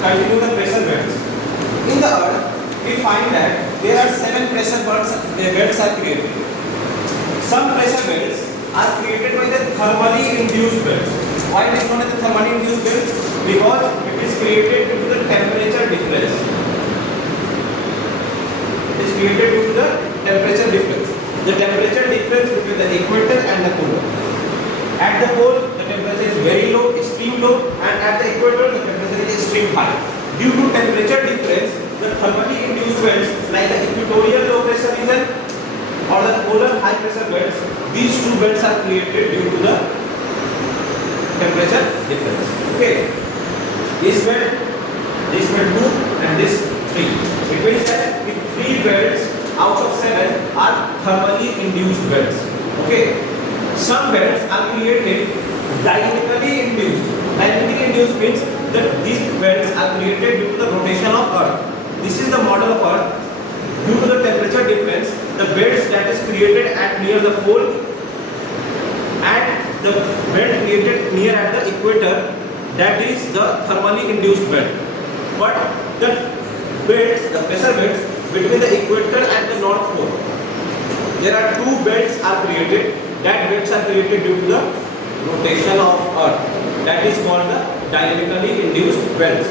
continue the pressure belts. In the earth, we find that there are 7 pressure belts are created. Some pressure belts are created by the thermally induced belts. Why it is known as the thermally induced belt? Because it is created due to the temperature difference. It is created due to the temperature difference. The temperature difference between the equator and the polar. At the pole, the temperature is very low, extreme low, and at the equator, the temperature is extreme high. Due to temperature difference, the thermally induced belts like the equatorial low pressure region or the polar high pressure belts, these two belts are created due to the temperature difference. Okay, this belt 2, and this 3. It means that the 3 belts out of 7 are thermally induced belts. Okay. Some belts are created dynamically induced. Dynamically induced means that these belts are created due to the rotation of Earth. This is the model of Earth. Due to the temperature difference, the belts that is created at near the pole and the belt created near at the equator, that is the thermally induced belt. But the belts, the pressure belts between the equator and the north pole, there are 2 belts are created. That belts are created due to the rotation of Earth. That is called the dynamically induced belts.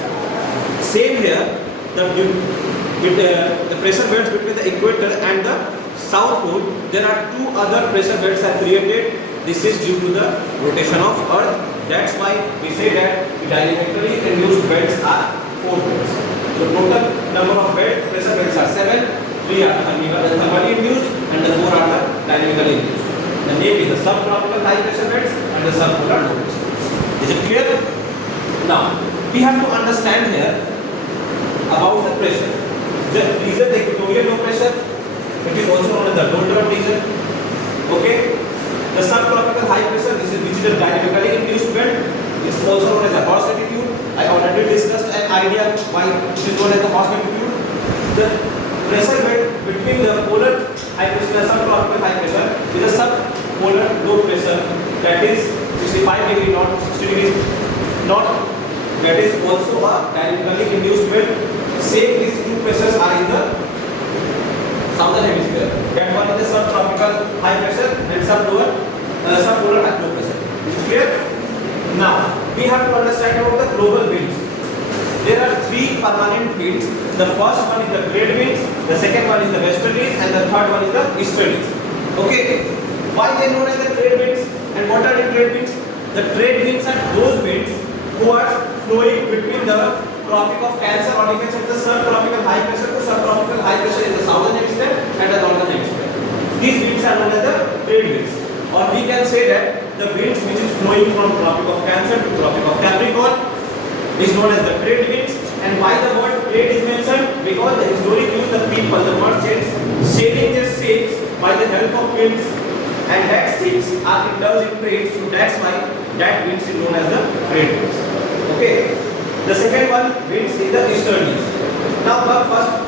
Same here, the pressure belts between the equator and the south pole, there are 2 other pressure belts are created. This is due to the rotation of Earth. That's why we say that the dynamically induced belts are 4 belts. So total number of pressure belts are 7. 3 are thermally induced and the 4 are the dynamically induced. The name is the subtropical high pressure belts and the subpolar low pressure. Is it clear? Now, we have to understand here about the pressure. The region, the equatorial low pressure, it is also known as the doldrum region. Okay. The subtropical high pressure, which is a dynamically induced belt, is also known as the horse latitude. I already discussed an idea why it is known as the horse latitude. The pressure belt between the polar high pressure and subtropical high pressure is a subpolar low pressure, that is 65 degree north, 60 degrees north. That is also a dynamically induced belt. Same, these 2 pressures are in the southern hemisphere. That one is the subtropical high pressure and subpolar low pressure. Is it clear? Now we have to understand about the global winds. There are 3 permanent winds. The first one is the trade winds, the second one is the westerlies, and the third one is the easterlies. Okay. Why they known as the trade winds, and what are the trade winds? The trade winds are those winds who are flowing between the Tropic of Cancer, or you can say the subtropical high pressure to subtropical high pressure in the southern hemisphere and the northern hemisphere. These winds are known as the trade winds. Or we can say that the winds which is flowing from Tropic of Cancer to Tropic of Capricorn is known as the trade winds. And why the word trade is mentioned? Because the historic use the people, the merchants, sailing their ships by the help of winds, and that ships are indulged in trade, so that's why that winds is known as the trade winds. Okay. The second one, winds in the easterlies. Now first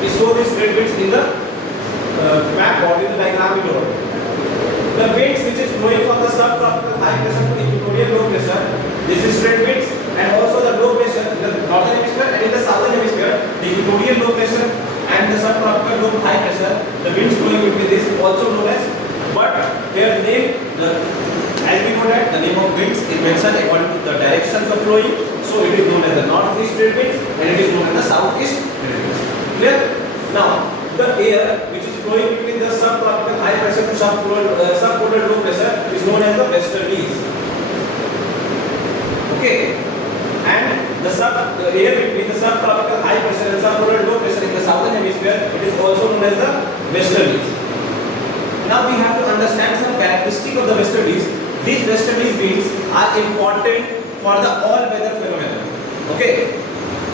we show these trade winds in the map or in the diagram below. The winds which is flowing from the subtropical high pressure to equatorial low pressure, this is trade winds, and also the low pressure in the northern hemisphere and in the southern hemisphere, the equatorial low pressure and the subtropical low high pressure, the winds flowing between this also known as, but their name, as we know that the name of winds is mentioned according to the directions of flowing, so it is known as the northeast trade winds and it is known as the southeast trade winds. Clear? Now, the air which is flowing between the subtropical high pressure to subpolar low pressure is known as the westerlies. Okay, and the air between the subtropical high pressure and subpolar low pressure in the southern hemisphere, it is also known as the westerlies. Now we have to understand some characteristic of the westerlies. These westerlies winds are important for the all-weather phenomenon. Okay,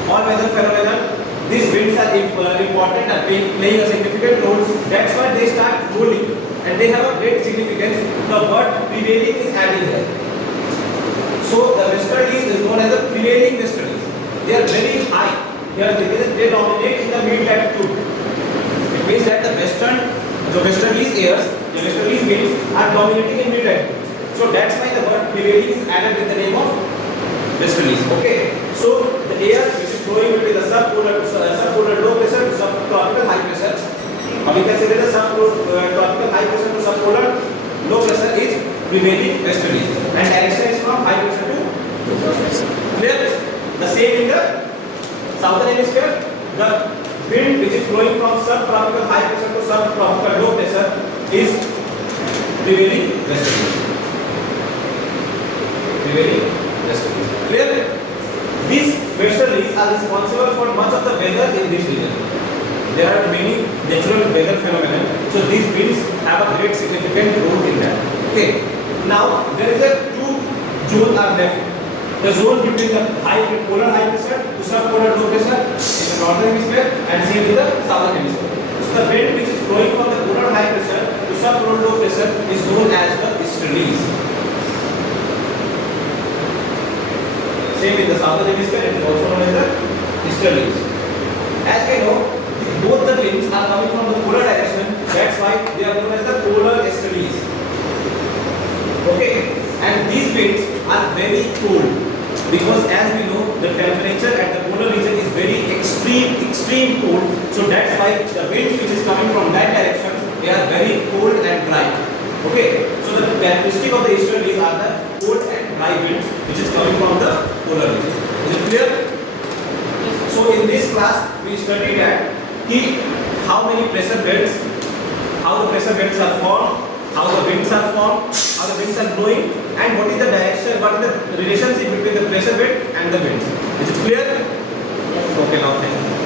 all-weather phenomenon. These winds are important and playing a significant role. That's why they start rolling and they have a great significance. The word prevailing is added here. So the westerlies is known as the prevailing westerlies. They are very high. They dominate in the mid-latitude. It means that the westerlies airs, the westerlies winds are dominating in mid-latitude. So that's why the word prevailing is added with the name of westerlies. Okay. So the air which is flowing between the subpolar low pressure to subtropical high pressure. We can say that the subtropical high pressure to subpolar low pressure is prevailing westerlies, and direction is from high pressure to low pressure. Clear? The same in the southern hemisphere. The wind which is flowing from subtropical high pressure to subtropical low pressure is prevailing westerlies. Prevailing westerlies. Clear? These westerlies are responsible for much of the weather in this region. There are many natural weather phenomena, so these winds have a great significant role in that. Okay. Now there is a two zones are left. The zone between the polar high pressure to subpolar low pressure in the northern hemisphere, and same in the southern hemisphere. So the wind which is flowing from the polar high pressure to subpolar low pressure is known as the westerlies. Same in the southern hemisphere, it is also known as the westerlies. As we know, both the winds are coming from the polar direction. That's why they are known as the polar westerlies. Okay, and these winds are very cold, because as we know, the temperature at the polar region is very extreme cold. So that's why the winds which is coming from that direction, they are very cold and dry. Okay, so the characteristic of the easterlies are the cold and dry winds which is coming from the polar region. Is it clear? So in this class we studied that how many pressure belts, how the pressure belts are formed, how the winds are formed, how the winds are blowing, and what is the direction, what is the relationship between the pressure belt and the winds. Is it clear? Yes. Okay, now thank you.